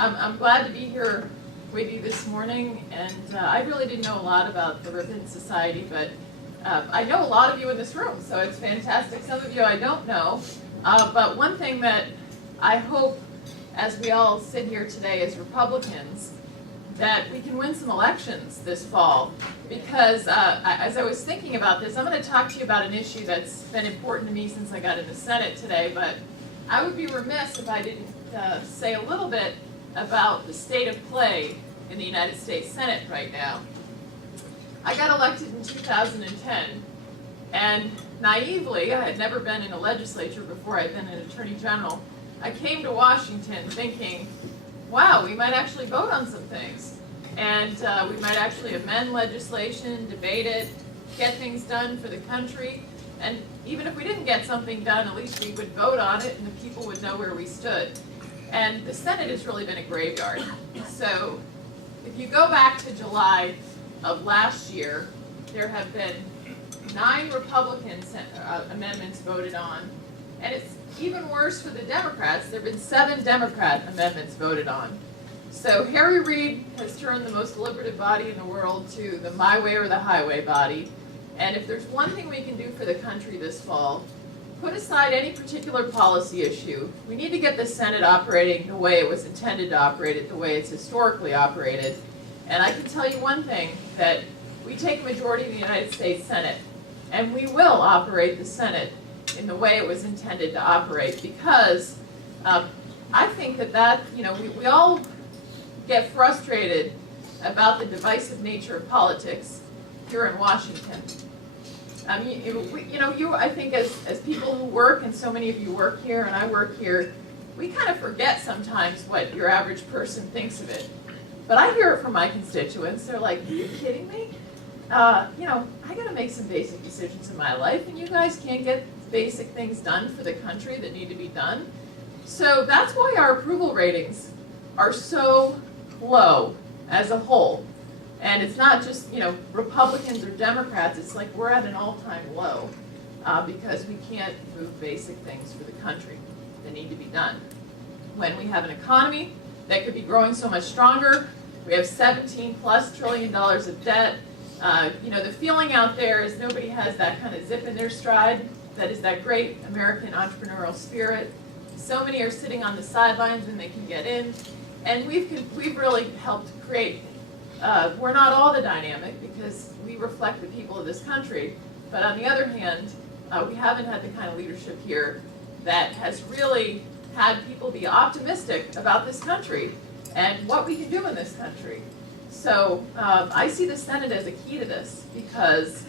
I'm glad to be here with you this morning, and I really didn't know a lot about the Ripon Society, but I know a lot of you in this room, so it's fantastic. Some of you I don't know, but one thing that I hope, as we all sit here today as Republicans, that we can win some elections this fall, because as I was thinking about this, I'm going to talk to you about an issue that's been important to me since I got in the Senate today, but I would be remiss if I didn't say a little bit about the state of play in the United States Senate right now. I got elected in 2010, and naively, I had never been in a legislature before. I'd been an attorney general. I came to Washington thinking, wow, we might actually vote on some things, and we might actually amend legislation, debate it, get things done for the country, and even if we didn't get something done, at least we would vote on it and the people would know where we stood. And the Senate has really been a graveyard. So if you go back to July of last year, there have been 9 Republican amendments voted on, and it's even worse for the Democrats. There have been 7 Democrat amendments voted on. So Harry Reid has turned the most deliberative body in the world to the my way or the highway body. And if there's one thing we can do for the country this fall, put aside any particular policy issue. We need to get the Senate operating the way it was intended to operate, the way it's historically operated. And I can tell you one thing, that we take a majority in the United States Senate, and we will operate the Senate in the way it was intended to operate, because I think that we all get frustrated about the divisive nature of politics here in Washington. I think as people who work, and so many of you work here and I work here, we kind of forget sometimes what your average person thinks of it. But I hear it from my constituents. They're like, are you kidding me? I got to make some basic decisions in my life, and you guys can't get basic things done for the country that need to be done. So that's why our approval ratings are so low as a whole. And it's not just, Republicans or Democrats, it's like we're at an all-time low because we can't move basic things for the country that need to be done. When we have an economy that could be growing so much stronger, we have $17+ trillion of debt. The feeling out there is nobody has that kind of zip in their stride. That is that great American entrepreneurial spirit. So many are sitting on the sidelines when they can get in. And we've really helped create, we're not all the dynamic because we reflect the people of this country, but on the other hand, we haven't had the kind of leadership here that has really had people be optimistic about this country and what we can do in this country. So I see the Senate as a key to this, because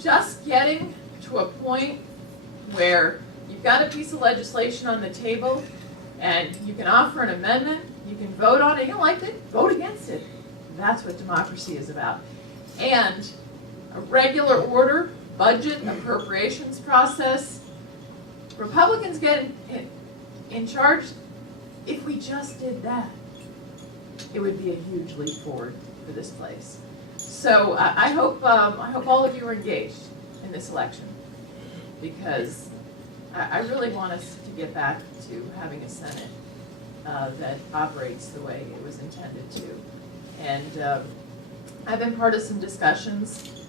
just getting to a point where you've got a piece of legislation on the table and you can offer an amendment, you can vote on it, you don't like it, vote against it. That's what democracy is about. And a regular order, budget, appropriations process. Republicans get in charge. If we just did that, it would be a huge leap forward for this place. So I hope all of you are engaged in this election, because I really want us to get back to having a Senate that operates the way it was intended to. And I've been part of some discussions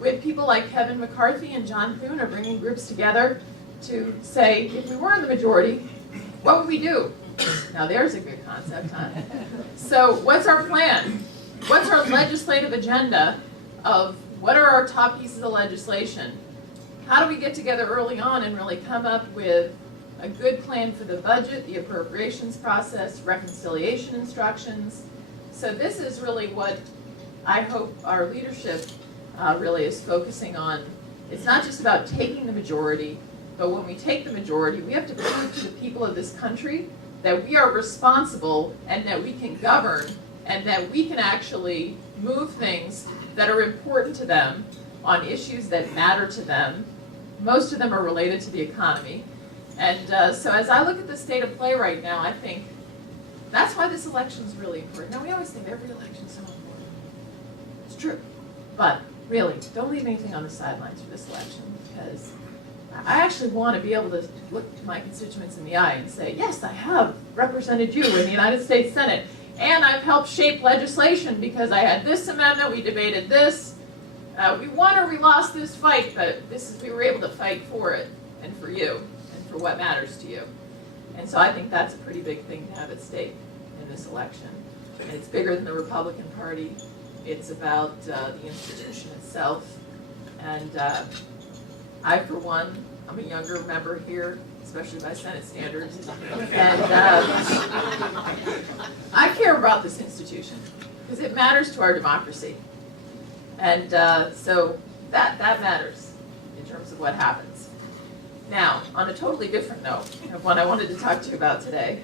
with people like Kevin McCarthy and John Thune, are bringing groups together to say, if we were in the majority, what would we do? Now there's a good concept, huh? So what's our plan? What's our legislative agenda of what are our top pieces of legislation? How do we get together early on and really come up with a good plan for the budget, the appropriations process, reconciliation instructions? So this is really what I hope our leadership really is focusing on. It's not just about taking the majority, but when we take the majority, we have to prove to the people of this country that we are responsible and that we can govern and that we can actually move things that are important to them on issues that matter to them. Most of them are related to the economy. And so as I look at the state of play right now, I think that's why this election is really important. Now, we always think every election is so important. It's true. But really, don't leave anything on the sidelines for this election, because I actually want to be able to look my constituents in the eye and say, yes, I have represented you in the United States Senate, and I've helped shape legislation because I had this amendment, we debated this, we won or we lost this fight, but we were able to fight for it and for you and for what matters to you. And so I think that's a pretty big thing to have at stake in this election. And it's bigger than the Republican Party. It's about the institution itself. And I, for one, I'm a younger member here, especially by Senate standards. And I care about this institution because it matters to our democracy. And so that matters in terms of what happens. Now, on a totally different note, what I wanted to talk to you about today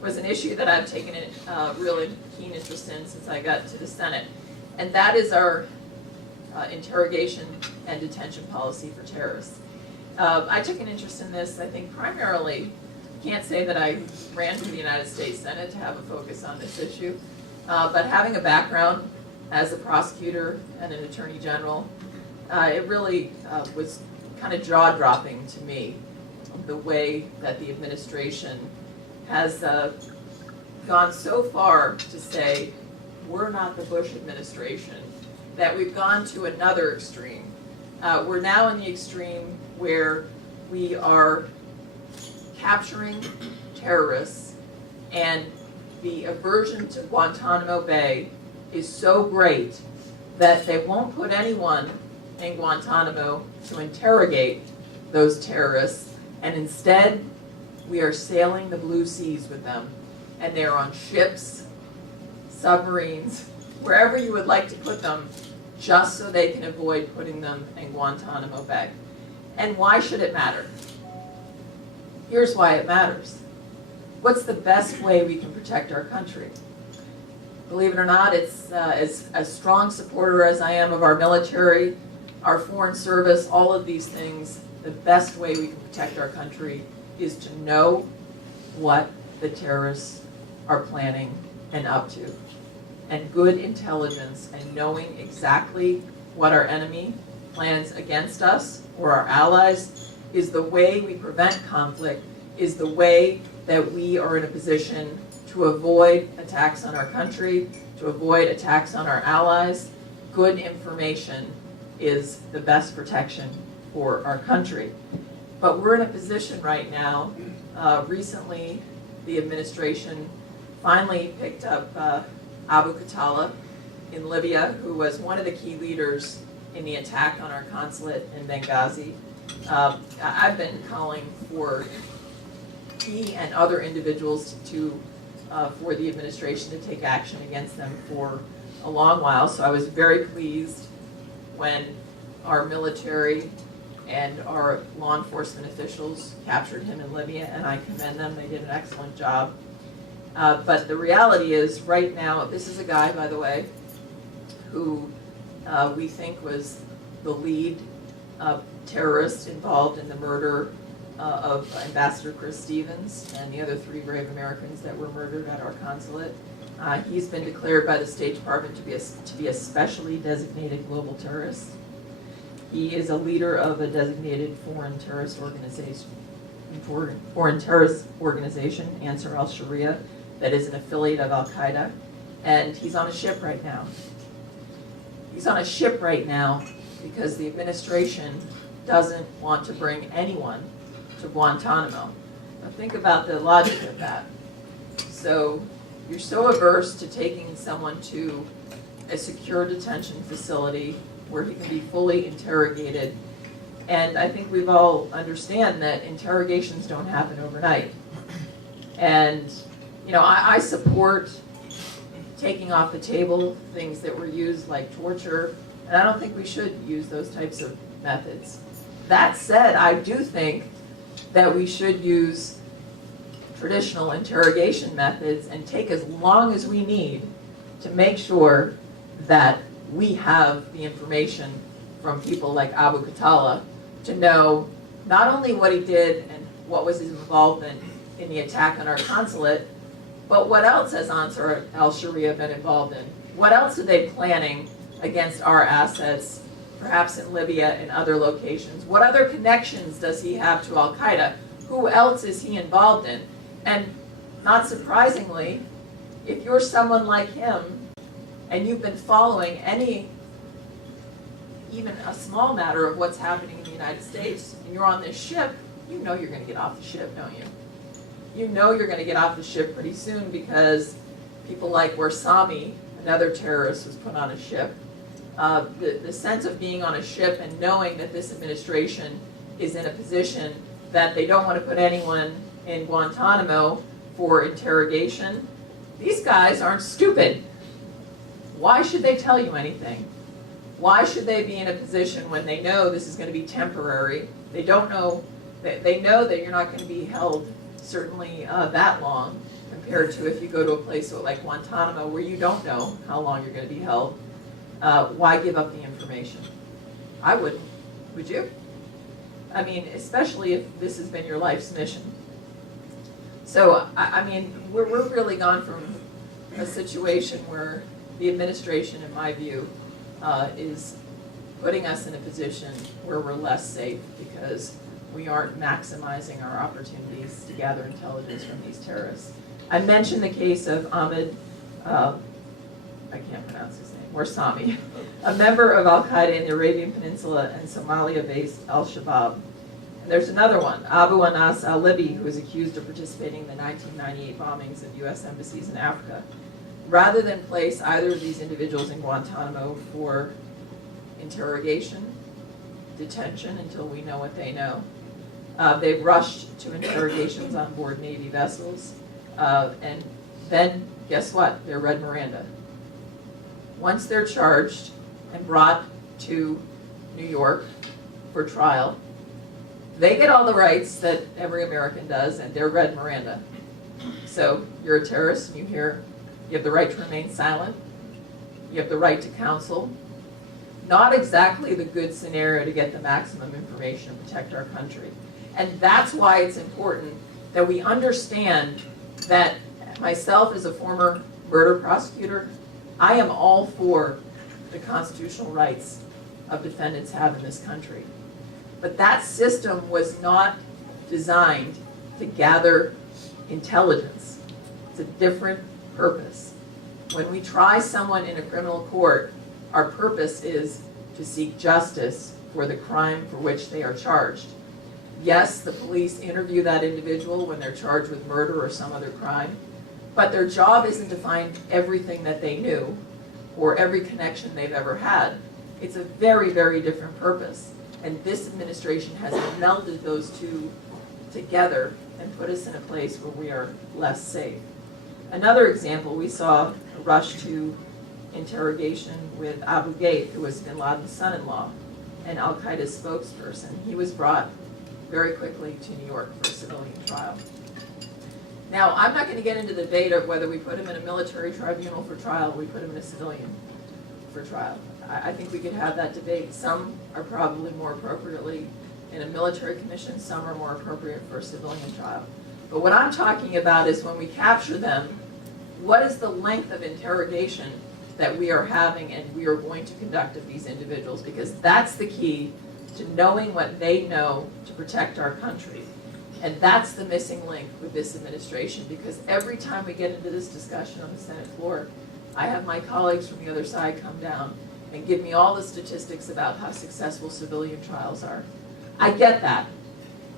was an issue that I've taken a really keen interest in since I got to the Senate, and that is our interrogation and detention policy for terrorists. I took an interest in this, I think, primarily, can't say that I ran for the United States Senate to have a focus on this issue, but having a background as a prosecutor and an attorney general, it really was kind of jaw-dropping to me, the way that the administration has gone so far to say, we're not the Bush administration, that we've gone to another extreme. We're now in the extreme where we are capturing terrorists, and the aversion to Guantanamo Bay is so great that they won't put anyone in Guantanamo to interrogate those terrorists, and instead we are sailing the blue seas with them, and they're on ships, submarines, wherever you would like to put them, just so they can avoid putting them in Guantanamo Bay. And why should it matter? Here's why it matters. What's the best way we can protect our country? Believe it or not, it's as a strong supporter as I am of our military, our foreign service, all of these things, the best way we can protect our country is to know what the terrorists are planning and up to. And good intelligence and knowing exactly what our enemy plans against us or our allies is the way we prevent conflict, is the way that we are in a position to avoid attacks on our country, to avoid attacks on our allies. Good information is the best protection for our country. But we're in a position right now, recently the administration finally picked up Abu Khatala in Libya, who was one of the key leaders in the attack on our consulate in Benghazi. I've been calling for he and other individuals for the administration to take action against them for a long while, so I was very pleased when our military and our law enforcement officials captured him in Libya, and I commend them. They did an excellent job. But the reality is, right now, this is a guy, by the way, who we think was the lead terrorist involved in the murder of Ambassador Chris Stevens and the other 3 brave Americans that were murdered at our consulate. He's been declared by the State Department to be a specially designated global terrorist. He is a leader of a designated foreign terrorist organization, Ansar al-Sharia, that is an affiliate of Al-Qaeda, and he's on a ship right now. He's on a ship right now because the administration doesn't want to bring anyone to Guantanamo. Now think about the logic of that. So you're so averse to taking someone to a secure detention facility where he can be fully interrogated, and I think we've all understand that interrogations don't happen overnight. And you know, I support taking off the table things that were used like torture, and I don't think we should use those types of methods. That said, I do think that we should use traditional interrogation methods and take as long as we need to make sure that we have the information from people like Abu Khatala to know not only what he did and what was his involvement in the attack on our consulate, but what else has Ansar al-Sharia been involved in? What else are they planning against our assets perhaps in Libya and other locations? What other connections does he have to Al-Qaeda? Who else is he involved in? And not surprisingly, if you're someone like him and you've been following even a small matter of what's happening in the United States, and you're on this ship, you know you're going to get off the ship, don't you? You know you're going to get off the ship pretty soon, because people like Warsami, another terrorist, was put on a ship. The sense of being on a ship and knowing that this administration is in a position that they don't want to put anyone in Guantanamo for interrogation. These guys aren't stupid. Why should they tell you anything? Why should they be in a position when they know this is going to be temporary? They don't know, they know that you're not going to be held certainly that long, compared to if you go to a place like Guantanamo where you don't know how long you're going to be held. Why give up the information? I wouldn't. Would you? I mean, especially if this has been your life's mission. So, I mean, we're really gone from a situation where the administration, in my view, is putting us in a position where we're less safe because we aren't maximizing our opportunities to gather intelligence from these terrorists. I mentioned the case of Ahmed, I can't pronounce his name, Warsami, a member of Al-Qaeda in the Arabian Peninsula and Somalia-based Al-Shabaab. And there's another one, Abu Anas al-Libi, who is accused of participating in the 1998 bombings of U.S. embassies in Africa. Rather than place either of these individuals in Guantanamo for interrogation, detention until we know what they know, they've rushed to interrogations on board Navy vessels, and then guess what? They're read Miranda. Once they're charged and brought to New York for trial, they get all the rights that every American does, and they're read Miranda. So you're a terrorist, and you have the right to remain silent. You have the right to counsel. Not exactly the good scenario to get the maximum information and protect our country. And that's why it's important that we understand that myself as a former murder prosecutor, I am all for the constitutional rights of defendants have in this country. But that system was not designed to gather intelligence. It's a different purpose. When we try someone in a criminal court, our purpose is to seek justice for the crime for which they are charged. Yes, the police interview that individual when they're charged with murder or some other crime, but their job isn't to find everything that they knew or every connection they've ever had. It's a very, very different purpose. And this administration has melded those two together and put us in a place where we are less safe. Another example, we saw a rush to interrogation with Abu Ghait, who was bin Laden's son-in-law and Al-Qaeda's spokesperson. He was brought very quickly to New York for a civilian trial. Now, I'm not going to get into the debate of whether we put him in a military tribunal for trial or we put him in a civilian for trial. I think we could have that debate. Some are probably more appropriately in a military commission, some are more appropriate for a civilian trial. But what I'm talking about is when we capture them, what is the length of interrogation that we are having and we are going to conduct of these individuals? Because that's the key to knowing what they know to protect our country. And that's the missing link with this administration, because every time we get into this discussion on the Senate floor, I have my colleagues from the other side come down and give me all the statistics about how successful civilian trials are. I get that.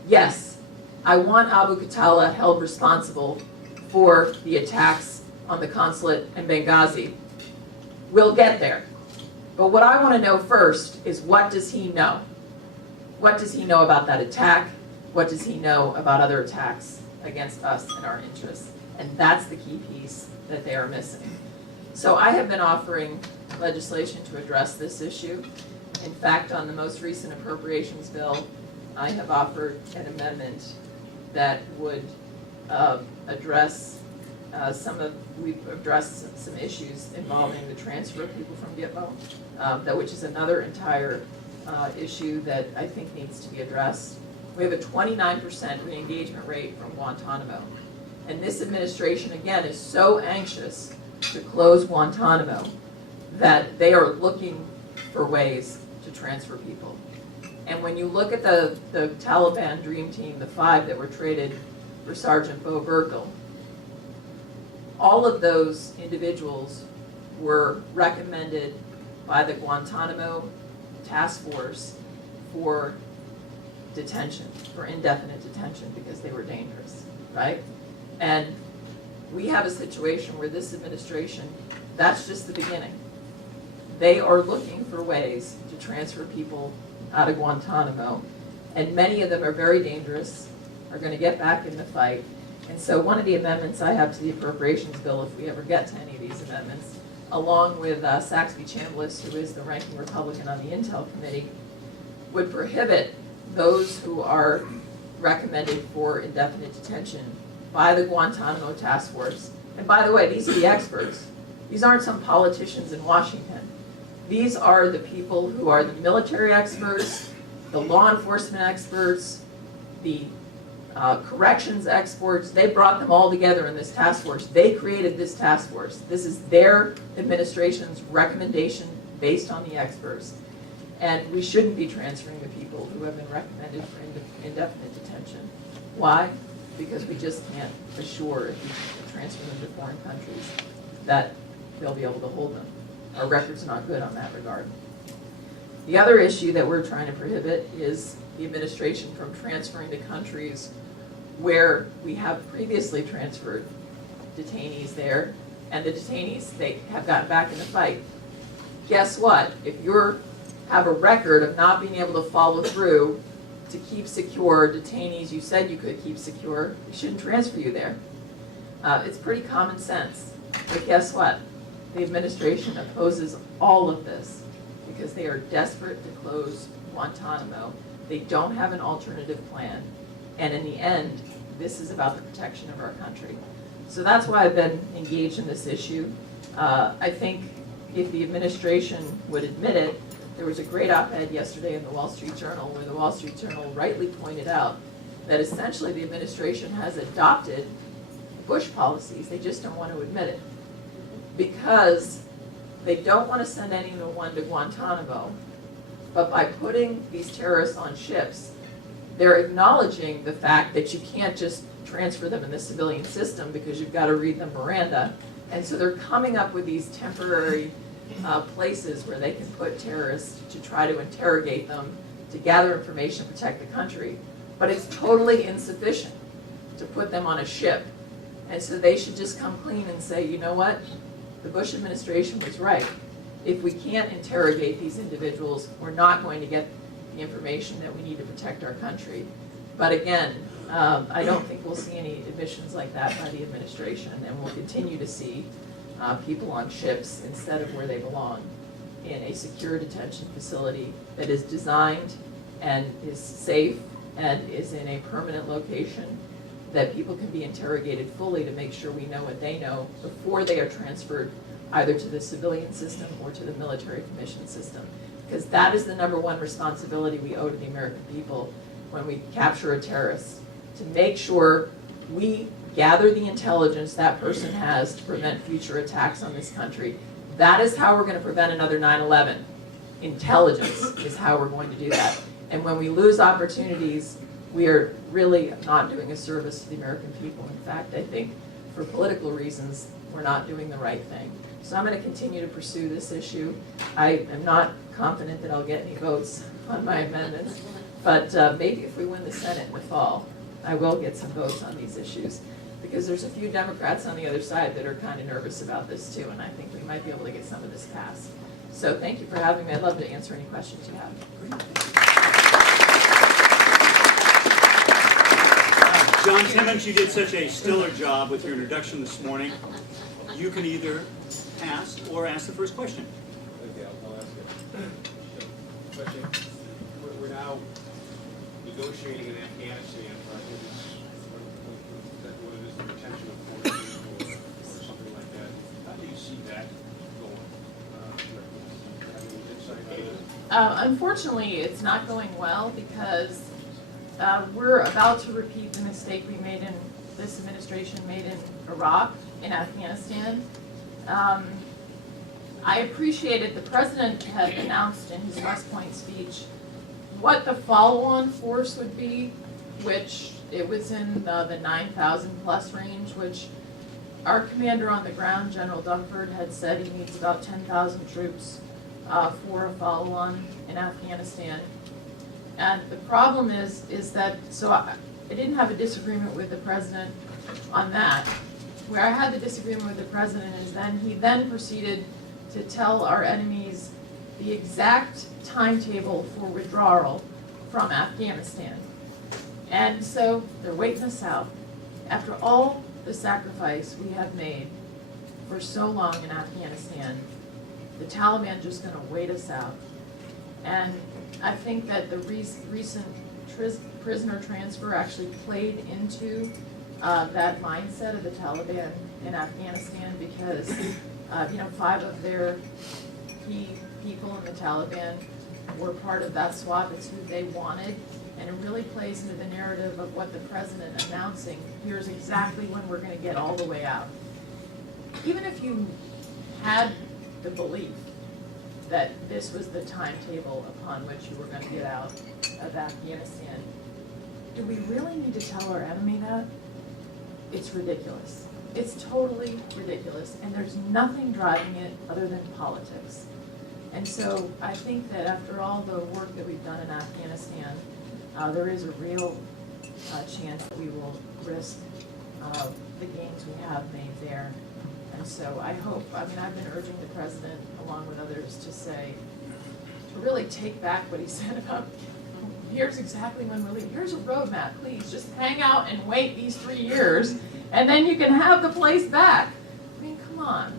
Yes, I want Abu Khatallah held responsible for the attacks on the consulate in Benghazi. We'll get there. But what I want to know first is, what does he know? What does he know about that attack? What does he know about other attacks against us and our interests? And that's the key piece that they are missing. So I have been offering legislation to address this issue. In fact, on the most recent appropriations bill, I have offered an amendment that would address we've addressed some issues involving the transfer of people from Gitmo, which is another entire issue that I think needs to be addressed. We have a 29% re-engagement rate from Guantanamo. And this administration, again, is so anxious to close Guantanamo that they are looking for ways to transfer people. And when you look at the Taliban dream team, the 5 that were traded for Sergeant Bo Burkle, all of those individuals were recommended by the Guantanamo Task Force for detention, for indefinite detention, because they were dangerous, right? And we have a situation where this administration, that's just the beginning. They are looking for ways to transfer people out of Guantanamo, and many of them are very dangerous, are going to get back in the fight. And so one of the amendments I have to the appropriations bill, if we ever get to any of these amendments, along with Saxby Chambliss, who is the ranking Republican on the Intel Committee, would prohibit those who are recommended for indefinite detention by the Guantanamo Task Force. And by the way, these are the experts. These aren't some politicians in Washington. These are the people who are the military experts, the law enforcement experts, the corrections experts. They brought them all together in this task force. They created this task force. This is their administration's recommendation based on the experts. And we shouldn't be transferring the people who have been recommended for indefinite detention. Why? Because we just can't assure, if we transfer them to foreign countries, that they'll be able to hold them. Our record's not good on that regard. The other issue that we're trying to prohibit is the administration from transferring to countries where we have previously transferred detainees there, and the detainees, they have gotten back in the fight. Guess what? If you have a record of not being able to follow through to keep secure detainees you said you could keep secure, we shouldn't transfer you there. It's pretty common sense. But guess what? The administration opposes all of this because they are desperate to close Guantanamo. They don't have an alternative plan. And in the end, this is about the protection of our country. So that's why I've been engaged in this issue. I think if the administration would admit it, there was a great op-ed yesterday in the Wall Street Journal where the Wall Street Journal rightly pointed out that essentially the administration has adopted Bush policies. They just don't want to admit it because they don't want to send anyone to Guantanamo. But by putting these terrorists on ships, they're acknowledging the fact that you can't just transfer them in the civilian system because you've got to read them Miranda. And so they're coming up with these temporary places where they can put terrorists to try to interrogate them, to gather information, protect the country. But it's totally insufficient to put them on a ship. And so they should just come clean and say, you know what? The Bush administration was right. If we can't interrogate these individuals, we're not going to get the information that we need to protect our country. But again, I don't think we'll see any admissions like that by the administration, and we'll continue to see people on ships instead of where they belong, in a secure detention facility that is designed and is safe and is in a permanent location that people can be interrogated fully to make sure we know what they know before they are transferred either to the civilian system or to the military commission system. Because that is the #1 responsibility we owe to the American people when we capture a terrorist, to make sure we gather the intelligence that person has to prevent future attacks on this country. That is how we're going to prevent another 9/11. Intelligence is how we're going to do that. And when we lose opportunities, we are really not doing a service to the American people. In fact, I think for political reasons, we're not doing the right thing. So I'm going to continue to pursue this issue. I am not confident that I'll get any votes on my amendments, but maybe if we win the Senate in the fall, I will get some votes on these issues, because there's a few Democrats on the other side that are kind of nervous about this too, and I think we might be able to get some of this passed. So thank you for having me. I'd love to answer any questions you have. John Timmons, you did such a stellar job with your introduction this morning. You can either ask or ask the first question. Okay, I'll ask it. So, question, we're now negotiating in Afghanistan, I think it's what it is, the retention of 4 people or something like that. How do you see that going? Have any insight on that? Unfortunately, it's not going well because we're about to repeat the mistake we made in this administration made in Iraq, in Afghanistan. I appreciated the president had announced in his West Point speech what the follow-on force would be, which it was in the 9,000 plus range, which our commander on the ground, General Dunford, had said he needs about 10,000 troops for a follow-on in Afghanistan. And the problem is that, so I didn't have a disagreement with the president on that. Where I had the disagreement with the president is he then proceeded to tell our enemies the exact timetable for withdrawal from Afghanistan. And so they're waiting us out. After all the sacrifice we have made for so long in Afghanistan, the Taliban just going to wait us out. And I think that the recent prisoner transfer actually played into that mindset of the Taliban in Afghanistan, because 5 of their key people in the Taliban were part of that swap. It's who they wanted, and it really plays into the narrative of what the president announcing, here's exactly when we're going to get all the way out. Even if you had the belief that this was the timetable upon which you were going to get out of Afghanistan, do we really need to tell our enemy that? It's ridiculous. It's totally ridiculous, and there's nothing driving it other than politics. And so I think that after all the work that we've done in Afghanistan, there is a real chance that we will risk the gains we have made there. And so I hope, I've been urging the president, along with others, to say, to really take back what he said about, here's exactly when we're leaving. Here's a roadmap, please, just hang out and wait these 3 years, and then you can have the place back. I mean, come on.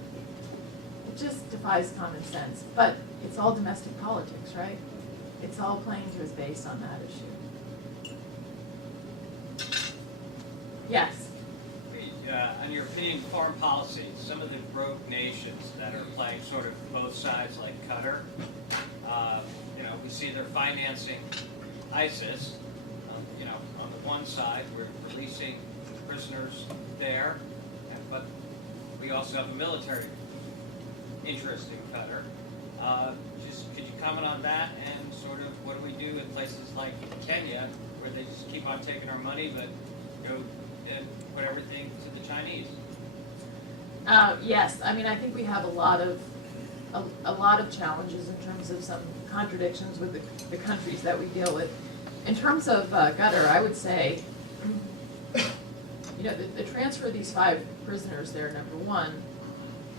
It just defies common sense. But it's all domestic politics, right? It's all playing to his base on that issue. Yes? On your opinion, foreign policy, some of the rogue nations that are playing sort of both sides, like Qatar, we see they're financing ISIS. On the one side, we're releasing prisoners there, but we also have a military interest in Qatar. Could you comment on that, and sort of what do we do in places like Kenya, where they just keep on taking our money, but go and put everything to the Chinese? Yes, I think we have a lot of challenges in terms of some contradictions with the countries that we deal with. In terms of Qatar, I would say, the transfer of these 5 prisoners there, number one,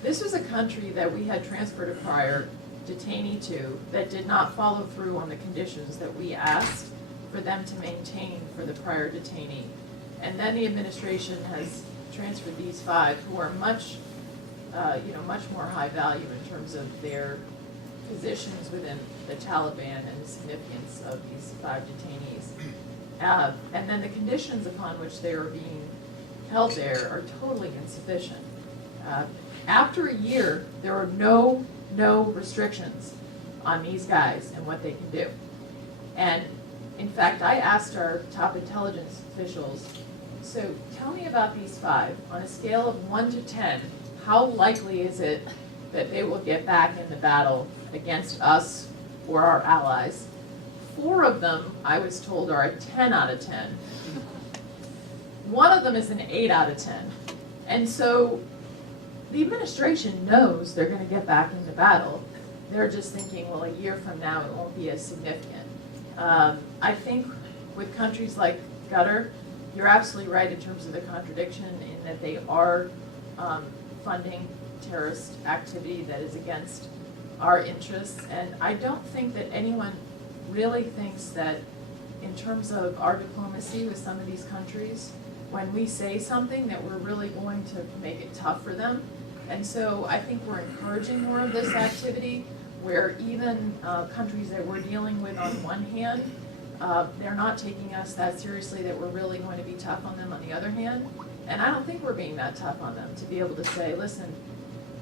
this was a country that we had transferred a prior detainee to that did not follow through on the conditions that we asked for them to maintain for the prior detainee. And then the administration has transferred these 5 who are much more high value in terms of their positions within the Taliban and the significance of these 5 detainees. And then the conditions upon which they are being held there are totally insufficient. After a year, there are no restrictions on these guys and what they can do. And in fact, I asked our top intelligence officials, so tell me about these 5. On a scale of 1 to 10, how likely is it that they will get back in the battle against us or our allies? 4 of them, I was told, are a 10 out of 10. 1 of them is an 8 out of 10. And so the administration knows they're going to get back into battle. They're just thinking, well, a year from now it won't be as significant. I think with countries like Qatar, you're absolutely right in terms of the contradiction in that they are funding terrorist activity that is against our interests. And I don't think that anyone really thinks that in terms of our diplomacy with some of these countries, when we say something that we're really going to make it tough for them. And so I think we're encouraging more of this activity where even countries that we're dealing with on one hand, they're not taking us that seriously, that we're really going to be tough on them on the other hand. And I don't think we're being that tough on them to be able to say, listen,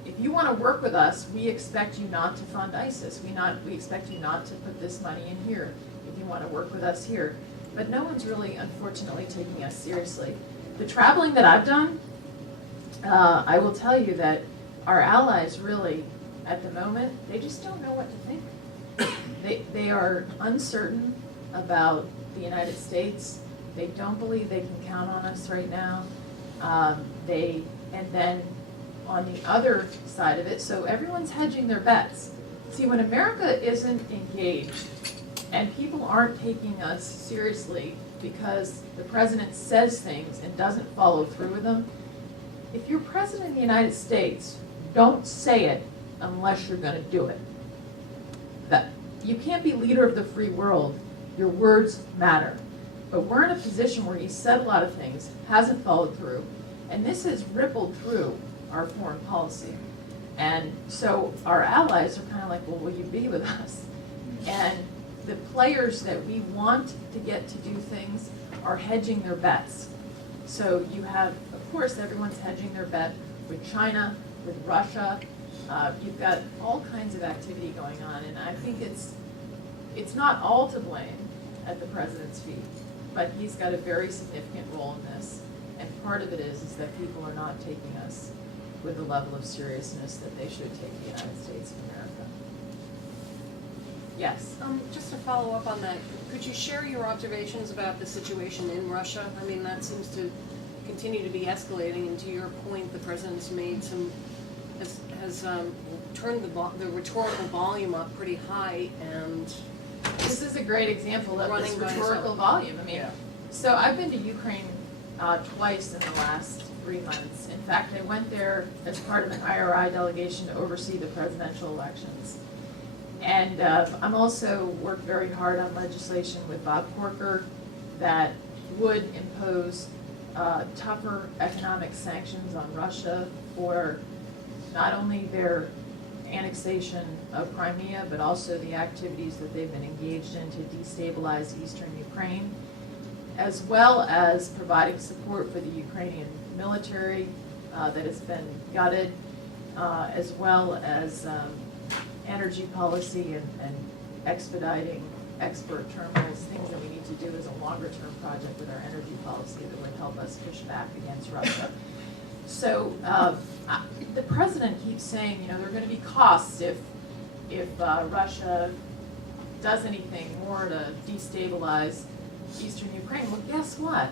if you want to work with us, we expect you not to fund ISIS. We expect you not to put this money in here if you want to work with us here. But no one's really, unfortunately, taking us seriously. The traveling that I've done, I will tell you that our allies really at the moment, they just don't know what to think. They are uncertain about the United States. They don't believe they can count on us right now. And then on the other side of it, so everyone's hedging their bets. See, when America isn't engaged and people aren't taking us seriously because the president says things and doesn't follow through with them, if you're president of the United States, don't say it unless you're going to do it. That you can't be leader of the free world. Your words matter. But we're in a position where he said a lot of things, hasn't followed through, and this has rippled through our foreign policy. And so our allies are kind of like, well, will you be with us? And the players that we want to get to do things are hedging their bets. So you have, of course, everyone's hedging their bet with China, with Russia. You've got all kinds of activity going on, and I think it's not all to blame at the president's feet, but he's got a very significant role in this. And part of it is that people are not taking us with the level of seriousness that they should take the United States of America. Yes? Just to follow up on that, could you share your observations about the situation in Russia? I mean, that seems to continue to be escalating, and to your point, the president's made has turned the rhetorical volume up pretty high, and This is a great example of this Running by rhetorical itself. volume. I mean, so I've been to Ukraine twice in the last 3 months. In fact, I went there as part of an IRI delegation to oversee the presidential elections. And I'm also worked very hard on legislation with Bob Corker that would impose tougher economic sanctions on Russia for not only their annexation of Crimea, but also the activities that they've been engaged in to destabilize eastern Ukraine, as well as providing support for the Ukrainian military that has been gutted, as well as energy policy and expediting export terminals, things that we need to do as a longer-term project with our energy policy that would help us push back against Russia. So the president keeps saying, there are going to be costs if Russia does anything more to destabilize eastern Ukraine. Well, guess what?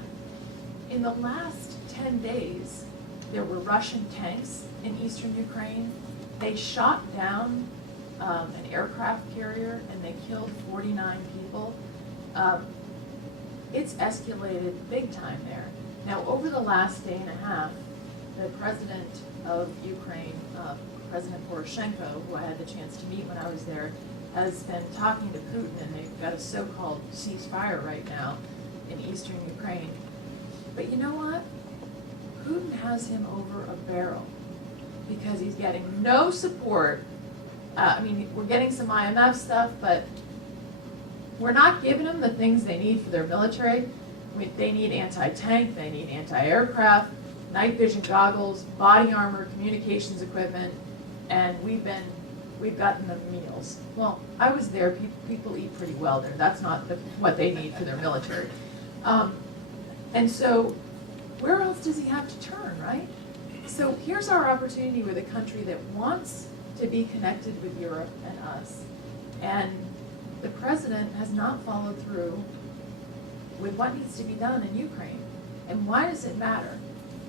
In the last 10 days, there were Russian tanks in eastern Ukraine. They shot down an aircraft carrier and they killed 49 people. It's escalated big time there. Now, over the last day and a half, the president of Ukraine, President Poroshenko, who I had the chance to meet when I was there, has been talking to Putin, and they've got a so-called ceasefire right now in eastern Ukraine. But you know what? Putin has him over a barrel because he's getting no support. We're getting some IMF stuff, but we're not giving them the things they need for their military. They need anti-tank, they need anti-aircraft, night vision goggles, body armor, communications equipment, and we've gotten them meals. Well, I was there, people eat pretty well there. That's not what they need for their military. And so where else does he have to turn, right? So here's our opportunity with a country that wants to be connected with Europe and us. And the president has not followed through with what needs to be done in Ukraine. And why does it matter?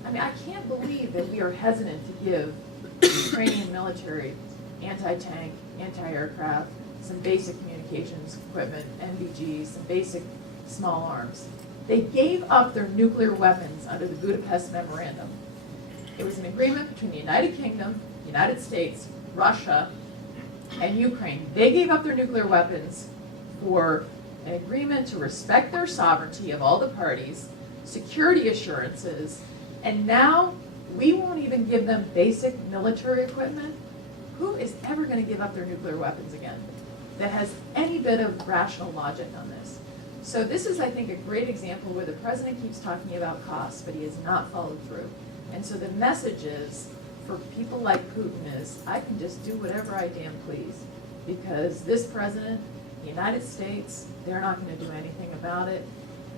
I can't believe that we are hesitant to give the Ukrainian military anti-tank, anti-aircraft, some basic communications equipment, NVGs, some basic small arms. They gave up their nuclear weapons under the Budapest Memorandum. It was an agreement between the United Kingdom, United States, Russia, and Ukraine. They gave up their nuclear weapons for an agreement to respect their sovereignty of all the parties, security assurances, and now we won't even give them basic military equipment. Who is ever going to give up their nuclear weapons again that has any bit of rational logic on this? So this is, I think, a great example where the president keeps talking about costs, but he has not followed through. And so the message is, for people like Putin, is I can just do whatever I damn please, because this president, the United States, they're not going to do anything about it.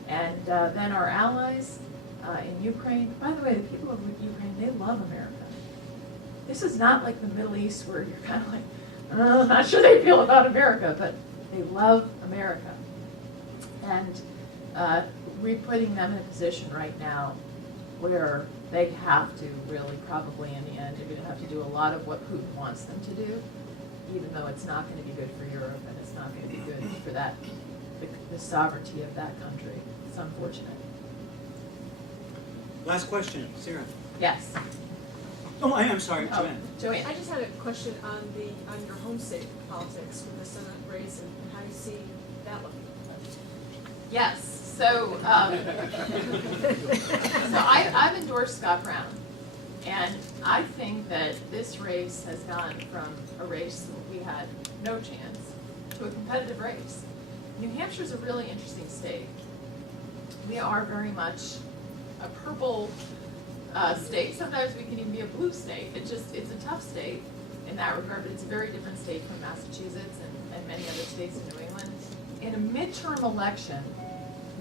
And then our allies in Ukraine, by the way, the people of Ukraine, they love America. This is not like the Middle East where you're kind of like, I'm not sure they feel about America, but they love America. And we're putting them in a position right now where they have to really, probably in the end, they're going to have to do a lot of what Putin wants them to do, even though it's not going to be good for Europe and it's not going to be good for that, the sovereignty of that country. It's unfortunate. Last question, Sarah. Yes. Oh, I'm sorry, Oh, Joanne. Joanne. I just had a question on your home state politics with the Senate race and how you see that looking. Yes. So, I've endorsed Scott Brown, and I think that this race has gone from a race that we had no chance to a competitive race. New Hampshire's a really interesting state. We are very much a purple state. Sometimes we can even be a blue state. It's a tough state in that regard, but it's a very different state from Massachusetts and many other states in New England. In a midterm election,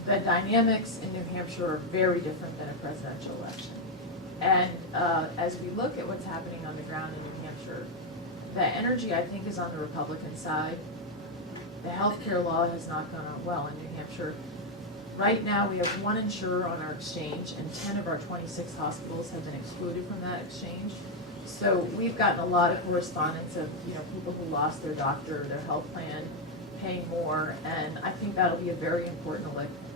the dynamics in New Hampshire are very different than a presidential election. And as we look at what's happening on the ground in New Hampshire, the energy, I think, is on the Republican side. The healthcare law has not gone on well in New Hampshire. Right now, we have one insurer on our exchange, and 10 of our 26 hospitals have been excluded from that exchange. So we've gotten a lot of correspondence of people who lost their doctor, their health plan, paying more, and I think that'll be a very important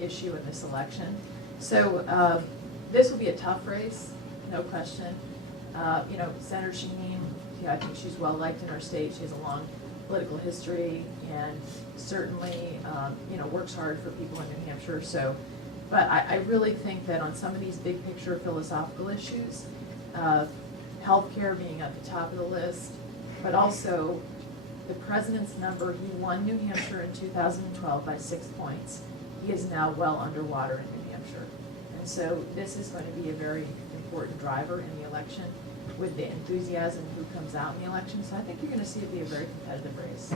issue in this election. So this will be a tough race, no question. Senator Shaheen, I think she's well liked in our state. She has a long political history and certainly works hard for people in New Hampshire. So, but I really think that on some of these big picture philosophical issues, healthcare being at the top of the list, but also the president's number, he won New Hampshire in 2012 by 6 points. He is now well underwater in New Hampshire. And so this is going to be a very important driver in the election with the enthusiasm who comes out in the election. So I think you're going to see it be a very competitive race.